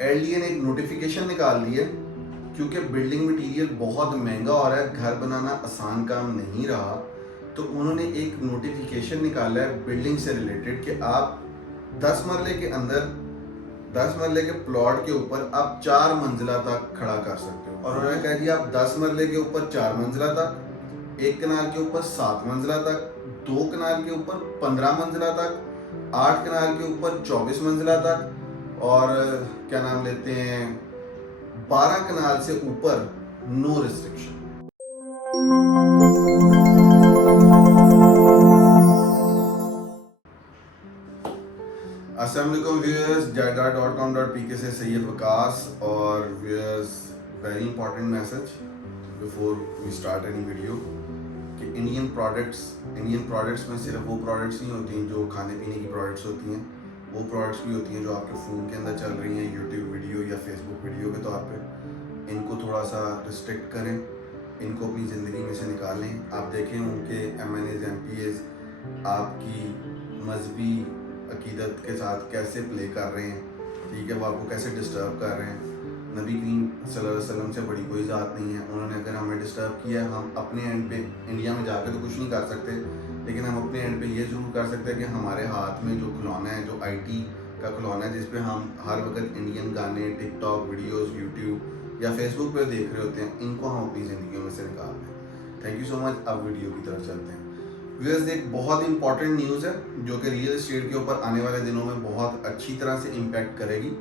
LDA ने एक notification निकाल दी है क्योंकि बिल्डिंग मटेरियल बहुत महंगा हो रहा है, घर बनाना आसान काम नहीं रहा। तो उन्होंने एक नोटिफिकेशन निकाला है बिल्डिंग से रिलेटेड कि आप 10 मरले के अंदर 10 मरले के प्लॉट के ऊपर आप 4 मंजिला तक खड़ा कर सकते हो। और उन्होंने कहा जी आप 10 मरले के ऊपर 4 मंजिला तक, 1 कनाल के ऊपर 7 मंजिला तक, 2 कनाल के ऊपर 15 मंजिला तक, 8 कनाल के ऊपर 24 मंजिला तक, और क्या नाम लेते हैं 12 कनाल से ऊपर नो रिस्ट्रिक्शन। अस्सलाम वालेकुम व्यूअर्स, जायदाद.com.pk से सैयद वकास। और viewers, very important message before we start any video कि इंडियन प्रोडक्ट्स में सिर्फ वो प्रोडक्ट्स नहीं होती जो खाने पीने की प्रोडक्ट्स होती हैं, वो प्रोडक्ट्स भी होती हैं जो आपके फ़ोन के अंदर चल रही हैं, यूट्यूब वीडियो या फेसबुक वीडियो के तौर पे। इनको थोड़ा सा रिस्ट्रिक्ट करें, इनको अपनी ज़िंदगी में से निकालें। आप देखें उनके MNAs MPAs आपकी मजहबी अकीदत के साथ कैसे प्ले कर रहे हैं, ठीक है, वो आपको कैसे डिस्टर्ब कर रहे हैं। नबी करीम सल्लल्लाहु अलैहि वसल्लम से बड़ी कोई ज़ात नहीं है। उन्होंने अगर हमें डिस्टर्ब किया, हम अपने एंड पे इंडिया में जाकर तो कुछ नहीं कर सकते, लेकिन हम अपने एंड पे ये ज़रूर कर सकते हैं कि हमारे हाथ में जो खिलौना है, जो IT का खिलौना है, जिस पे हम हर वक्त इंडियन गाने, टिकटॉक वीडियोज़, यूट्यूब या फेसबुक पर देख रहे होते हैं, इनको हम अपनी ज़िंदगी में से निकाल दें। Thank you so much. अब वीडियो की तरफ चलते हैं। व्यूअर्स, एक बहुत इंपॉर्टेंट न्यूज़ है जो कि रियल एस्टेट के ऊपर आने वाले दिनों में बहुत अच्छी तरह से इम्पैक्ट करेगी।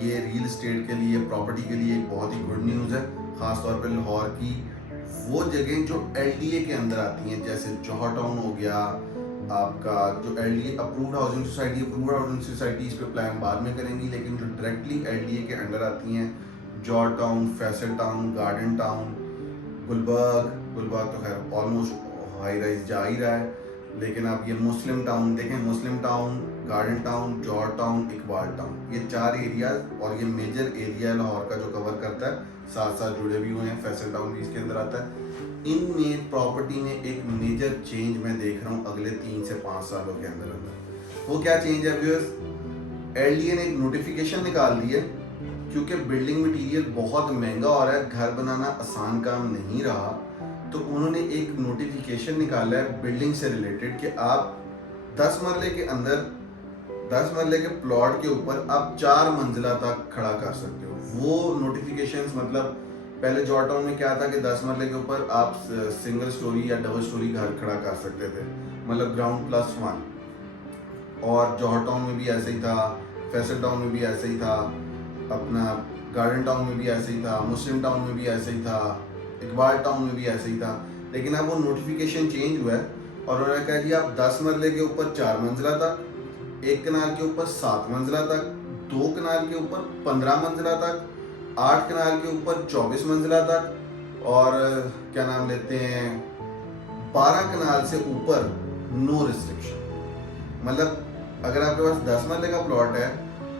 ये रियल एस्टेट के लिए, प्रॉपर्टी के लिए एक बहुत ही गुड न्यूज़ है, ख़ासतौर पर लाहौर की वो जगह जो LDA के अंदर आती हैं, जैसे जौहर टाउन हो गया आपका, जो LDA अप्रूव्ड हाउसिंग सोसाइटी इस पर प्लान बाद में करेंगी, लेकिन जो डायरेक्टली LDA के अंडर आती हैं, Johar town, Faisal town, garden town, Gulberg तो खैर ऑलमोस्ट हाई राइज जा ही रहा है, लेकिन आप ये मुस्लिम टाउन देखें, मुस्लिम टाउन, गार्डन टाउन, जौहर टाउन, इकबाल टाउन, ये 4 एरियाज, और ये मेजर एरिया लाहौर का जो कवर करता है, साथ साथ जुड़े भी हुए हैं, फैसल टाउन भी इसके अंदर आता है। इनमें प्रॉपर्टी में एक मेजर चेंज मैं देख रहा हूँ अगले 3 से 5 सालों के अंदर अंदर। वो क्या चेंज है व्यूअर्स? LDA ने एक नोटिफिकेशन निकाल दी है क्योंकि बिल्डिंग मटेरियल बहुत महंगा हो रहा है, घर बनाना आसान काम नहीं रहा। तो उन्होंने एक नोटिफिकेशन निकाला है बिल्डिंग से रिलेटेड कि आप 10 मरले के अंदर 10 मरले के प्लॉट के ऊपर आप 4 मंजिला तक खड़ा कर सकते हो। वो नोटिफिकेशंस मतलब पहले जॉर्ज टाउन में क्या था कि 10 मरले के ऊपर आप सिंगल स्टोरी या डबल स्टोरी घर खड़ा कर सकते थे, मतलब ग्राउंड प्लस 1। और जौहर टाउन में भी ऐसे ही था, फैसल टाउन में भी ऐसे ही था, अपना गार्डन टाउन में भी ऐसे ही था, मुस्लिम टाउन में भी ऐसे ही था, इकबाल टाउन में भी ऐसे ही था। लेकिन अब वो नोटिफिकेशन चेंज हुआ है और उन्होंने कहा जी आप 10 मरले के ऊपर 4 मंजिला तक, 1 कनाल के ऊपर 7 मंजिला तक, 2 कनाल के ऊपर 15 मंजिला तक, 8 कनाल के ऊपर 24 मंजिला तक, और क्या नाम लेते हैं 12 कनाल से ऊपर नो रिस्ट्रिक्शन। मतलब अगर आपके पास 10 मरले का प्लॉट है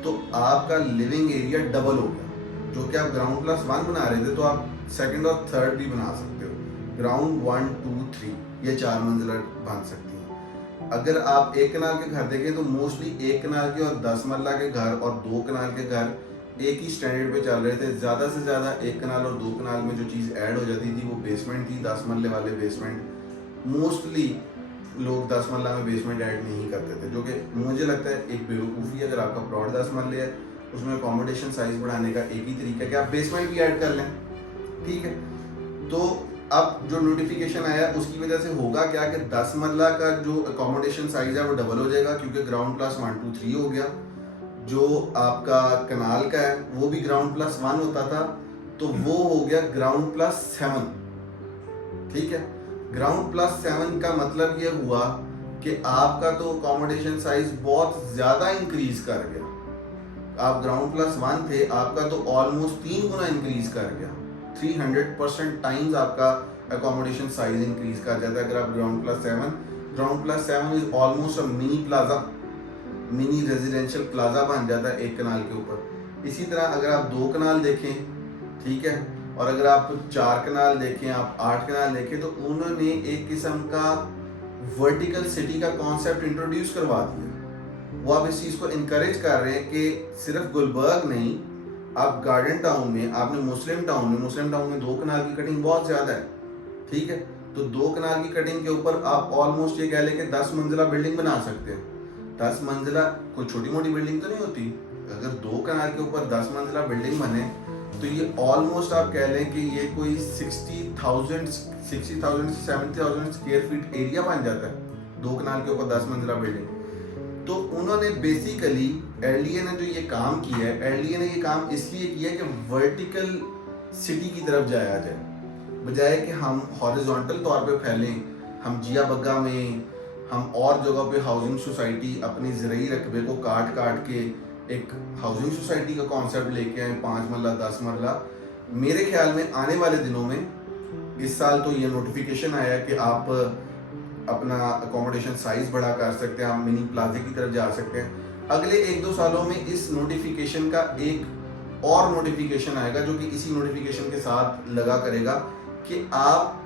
तो आपका लिविंग एरिया डबल हो गया। जो कि आप ग्राउंड प्लस 1 बना रहे थे तो आप सेकंड और थर्ड भी बना सकते हो, ग्राउंड 1 2 3 ये 4 मंजिला बन सकती हैं। अगर आप 1 कनाल के घर देखें तो मोस्टली 1 कनाल के और 10 मरला के घर और 2 कनाल के घर एक ही स्टैंडर्ड पे चल रहे थे। ज़्यादा से ज़्यादा 1 कनाल और 2 कनाल में जो चीज़ ऐड हो जाती थी वो बेसमेंट थी, 10 मरले वाले बेसमेंट। मोस्टली लोग 10 मरला में बेसमेंट ऐड नहीं करते थे, जो कि मुझे लगता है एक बेवकूफ़ी। अगर आपका प्लॉट 10 मरले है, उसमें अकोमोडेशन साइज बढ़ाने का एक ही तरीका है कि आप बेसमेंट भी ऐड कर लें, ठीक है। तो अब जो नोटिफिकेशन आया उसकी वजह से होगा क्या कि 10 मरला का जो अकोमोडेशन साइज है वो डबल हो जाएगा, क्योंकि ग्राउंड प्लस 1 2 3 हो गया। जो आपका कनाल का है वो भी ग्राउंड प्लस 1 होता था, तो वो हो गया ग्राउंड प्लस 7, ठीक है। ग्राउंड प्लस 7 का मतलब ये हुआ कि आपका तो अकोमोडेशन साइज बहुत ज़्यादा इंक्रीज कर गया। आप ग्राउंड प्लस 1 थे, आपका तो ऑलमोस्ट 3 गुना इंक्रीज कर गया, 300% टाइम्स आपका अकोमोडेशन साइज इंक्रीज कर जाता है अगर आप ground plus 7 is almost a mini plaza, mini residential plaza बन जाता है 1 कनाल के ऊपर। इसी तरह अगर आप 2 कनाल देखें, ठीक है, और अगर आप 4 कनाल देखें, आप 8 कनाल देखें, तो उन्होंने एक किस्म का वर्टिकल सिटी का कॉन्सेप्ट इंट्रोड्यूस करवा दिया। वो आप इस चीज़ को इनकरेज कर रहे हैं कि सिर्फ गुलबर्ग नहीं, आप गार्डन टाउन में, आपने मुस्लिम टाउन में 2 कनाल की कटिंग बहुत ज़्यादा है, ठीक है। तो 2 कनाल की कटिंग के ऊपर आप ऑलमोस्ट ये कह लें कि 10 मंजिला बिल्डिंग बना सकते हैं। 10 मंजिला कोई छोटी मोटी बिल्डिंग तो नहीं होती। अगर 2 कनाल के ऊपर 10 मंजिला बिल्डिंग बने तो ये ऑलमोस्ट आप कह लें कि ये कोई 60,000 से 70,000 स्क्वायर फीट एरिया बन जाता है 2 कनाल के ऊपर 10 मंजिला बिल्डिंग। तो उन्होंने बेसिकली एलडीए ने जो ये काम किया है, एलडीए ने ये काम इसलिए किया कि वर्टिकल सिटी की तरफ जाया जाए, बजाय कि हम हॉरिजॉन्टल तौर पे फैलें। हम जिया बग्गा में, हम और जगह पे हाउसिंग सोसाइटी अपनी ज़रूरी रकबे को काट काट के एक हाउसिंग सोसाइटी का कॉन्सेप्ट लेके आए, 5 मरला 10 मरला। मेरे ख्याल में आने वाले दिनों में, इस साल तो ये नोटिफिकेशन आया कि आप अपना अकोमोडेशन साइज बड़ा कर सकते हैं, आप मिनी प्लाजे की तरफ जा सकते हैं। अगले 1-2 सालों में इस नोटिफिकेशन का एक और नोटिफिकेशन आएगा जो कि इसी नोटिफिकेशन के साथ लगा करेगा कि आप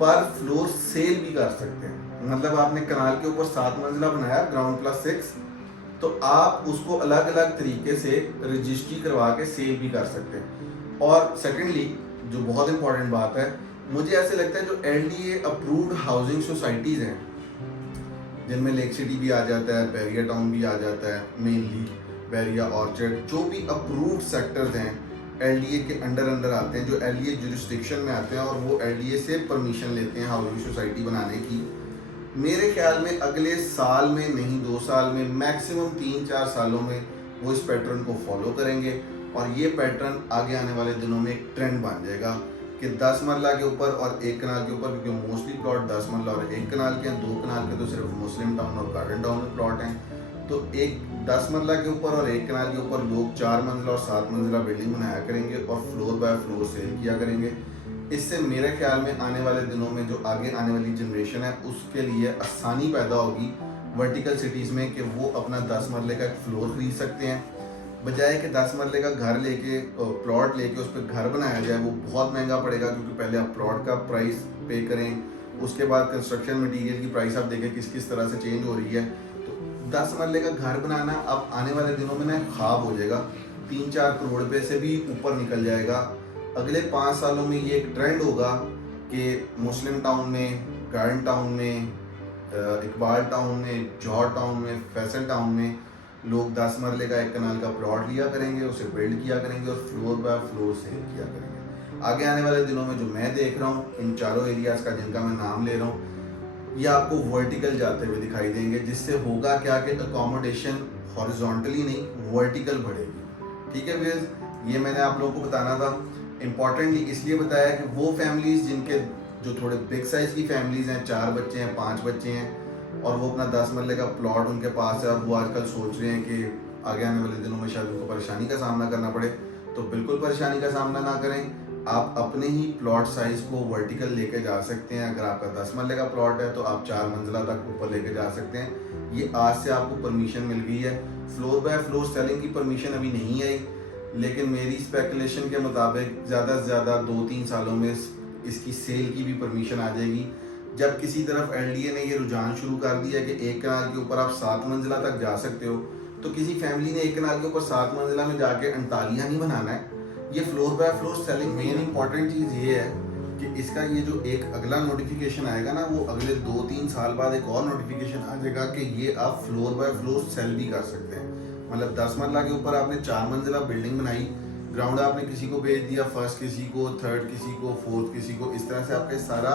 पर फ्लोर सेल भी कर सकते हैं। मतलब आपने कनाल के ऊपर 7 मंजिला बनाया, ग्राउंड प्लस 6, तो आप उसको अलग अलग तरीके से रजिस्ट्री करवा के सेल भी कर सकते हैं। और सेकेंडली, जो बहुत इंपॉर्टेंट बात है, मुझे ऐसे लगता है जो एलडीए अप्रूव्ड हाउसिंग सोसाइटीज़ हैं, जिनमें लेक सिटी भी आ जाता है, बैरिया टाउन भी आ जाता है, मेनली बैरिया ऑर्चर्ड, जो भी अप्रूव्ड सेक्टर्स हैं एलडीए के अंडर आते हैं, जो एलडीए जुरिस्डिक्शन में आते हैं और वो एलडीए से परमिशन लेते हैं हाउसिंग सोसाइटी बनाने की। मेरे ख्याल में अगले साल में नहीं, 2 साल में, मैक्सिमम 3-4 सालों में वो इस पैटर्न को फॉलो करेंगे और ये पैटर्न आगे आने वाले दिनों में एक ट्रेंड बन जाएगा कि 10 मरला के ऊपर और 1 कनाल के ऊपर, क्योंकि मोस्टली प्लॉट 10 मरला और 1 कनाल के हैं, 2 कनाल के तो सिर्फ मुस्लिम टाउन और गार्डन टाउन में प्लॉट हैं। तो एक 10 मरला के ऊपर और 1 कनाल के ऊपर लोग 4 मंजिला और 7 मंजिला बिल्डिंग बनाया करेंगे और फ्लोर बाय फ्लोर सेल किया करेंगे। इससे मेरे ख्याल में आने वाले दिनों में जो आगे आने वाली जनरेशन है उसके लिए आसानी पैदा होगी वर्टिकल सिटीज़ में कि वो अपना 10 मरले का एक फ्लोर खरीद सकते हैं, बजाय कि 10 मरले का घर लेके, प्लॉट लेके उस पर घर बनाया जाए। वो बहुत महंगा पड़ेगा, क्योंकि पहले आप प्लॉट का प्राइस पे करें, उसके बाद कंस्ट्रक्शन मटेरियल की प्राइस आप देखें किस किस तरह से चेंज हो रही है। तो 10 मरले का घर बनाना अब आने वाले दिनों में ना ख्वाब हो जाएगा, 3-4 करोड़ रुपये से भी ऊपर निकल जाएगा। अगले 5 सालों में ये एक ट्रेंड होगा कि मुस्लिम टाउन में, गार्डन टाउन में, इकबाल टाउन में, जौहर टाउन में, फैसल टाउन में लोग 10 मरले का 1 कनाल का प्लॉट लिया करेंगे, उसे बिल्ड किया करेंगे और फ्लोर बाय फ्लोर सेल किया करेंगे। आगे आने वाले दिनों में जो मैं देख रहा हूँ इन चारों एरियाज़ का, जिनका मैं नाम ले रहा हूँ, ये आपको वर्टिकल जाते हुए दिखाई देंगे, जिससे होगा क्या कि अकोमोडेशन हॉरिजॉन्टली नहीं वर्टिकल बढ़ेगी। ठीक है व्यूअर्स, ये मैंने आप लोगों को बताना था। इम्पॉर्टेंटली इसलिए बताया कि वो फैमिलीज़ जिनके जो थोड़े बिग साइज़ की फैमिलीज़ हैं, 4 बच्चे हैं, 5 बच्चे हैं, और वो अपना 10 मरले का प्लॉट उनके पास है और वो आजकल सोच रहे हैं कि आगे आने वाले दिनों में शायद उनको परेशानी का सामना करना पड़े, तो बिल्कुल परेशानी का सामना ना करें। आप अपने ही प्लॉट साइज़ को वर्टिकल लेके जा सकते हैं। अगर आपका 10 मरले का प्लॉट है तो आप 4 मंजिला तक ऊपर लेके जा सकते हैं। ये आज से आपको परमिशन मिल गई है। फ्लोर बाय फ्लोर सेलिंग की परमिशन अभी नहीं आई, लेकिन मेरी स्पेकुलेशन के मुताबिक ज़्यादा से ज़्यादा 2-3 सालों में इसकी सेल की भी परमिशन आ जाएगी। जब किसी तरफ एलडीए ने ये रुझान शुरू कर दिया कि 1 कनाल के ऊपर आप 7 मंजिला तक जा सकते हो, तो किसी फैमिली ने 1 कनाल के ऊपर 7 मंजिला में जाके अंटालिया नहीं बनाना है। ये floor by floor selling, main important चीज़ ये है कि इसका ये जो एक अगला नोटिफिकेशन आएगा ना, वो अगले 2-3 साल बाद एक और नोटिफिकेशन आ जाएगा कि ये आप फ्लोर बाय फ्लोर सेल भी कर सकते हैं। मतलब 10 मरला के ऊपर आपने 4 मंजिला बिल्डिंग बनाई, ग्राउंड आपने किसी को भेज दिया, फर्स्ट किसी को, थर्ड किसी को, फोर्थ किसी को, इस तरह से आपका सारा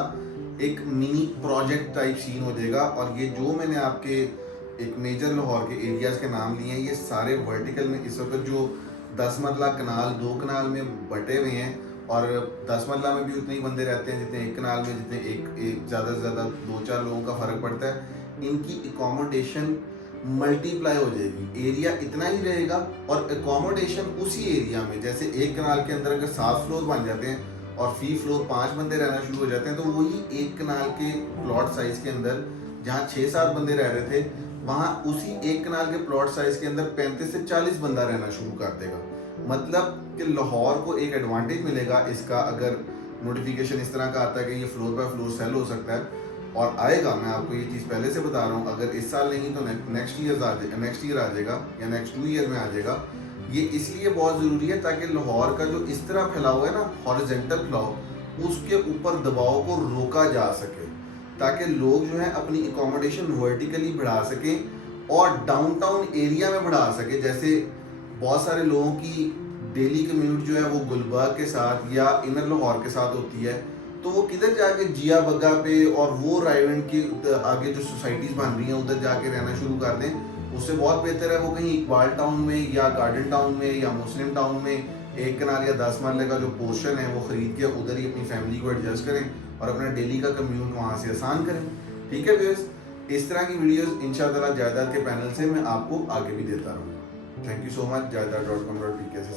एक मिनी प्रोजेक्ट टाइप सीन हो जाएगा। और ये जो मैंने आपके एक मेजर लाहौर के एरियाज़ के नाम लिए हैं, ये सारे वर्टिकल में इस वक्त जो 10 मरला कनाल 2 कनाल में बटे हुए हैं, और 10 मरला में भी उतने ही बंदे रहते हैं जितने 1 कनाल में, जितने एक ज़्यादा से ज़्यादा 2-4 लोगों का फ़र्क पड़ता है। इनकी एकोमोडेशन मल्टीप्लाई हो जाएगी, एरिया इतना ही रहेगा और एकोमोडेशन उसी एरिया में, जैसे 1 कनाल के अंदर अगर 7 फ्लोर बन जाते हैं और फी फ्लोर 5 बंदे रहना शुरू हो जाते हैं, तो वही 1 कनाल के प्लॉट साइज के अंदर जहाँ 6-7 बंदे रह रहे थे, वहाँ उसी 1 कनाल के प्लॉट साइज के अंदर 35 से 40 बंदा रहना शुरू कर देगा। मतलब कि लाहौर को एक एडवांटेज मिलेगा इसका, अगर नोटिफिकेशन इस तरह का आता है कि ये फ्लोर बाय फ्लोर सेल हो सकता है और आएगा। मैं आपको ये चीज़ पहले से बता रहा हूँ, अगर इस साल नहीं तो नेक्स्ट ईयर आ जाएगा या नेक्स्ट 2 ईयर में आ जाएगा। ये इसलिए बहुत ज़रूरी है ताकि लाहौर का जो इस तरह फैलाव है ना, हॉरिजेंटल फैलाव, उसके ऊपर दबाव को रोका जा सके, ताकि लोग जो है अपनी एकोमोडेशन वर्टिकली बढ़ा सकें और डाउनटाउन एरिया में बढ़ा सके। जैसे बहुत सारे लोगों की डेली कम्यूट जो है वो गुलबर्ग के साथ या इनर लाहौर के साथ होती है, तो वो किधर जाके जिया बग्गा पे और वो रायवेंड के आगे जो सोसाइटीज़ बन रही हैं उधर जाके रहना शुरू कर दें। उससे बहुत बेहतर है वो कहीं इकबाल टाउन में या गार्डन टाउन में या मुस्लिम टाउन में एक कनाल या 10 मरले का जो पोर्शन है वो ख़रीद के उधर ही अपनी फैमिली को एडजस्ट करें और अपना डेली का कम्यूट वहाँ से आसान करें। ठीक है व्यूअर्स, इस तरह की वीडियोस इंशाअल्लाह जायदाद के पैनल से मैं आपको आगे भी देता रहूँगा। Thank you so much. जायदाद.com.pk से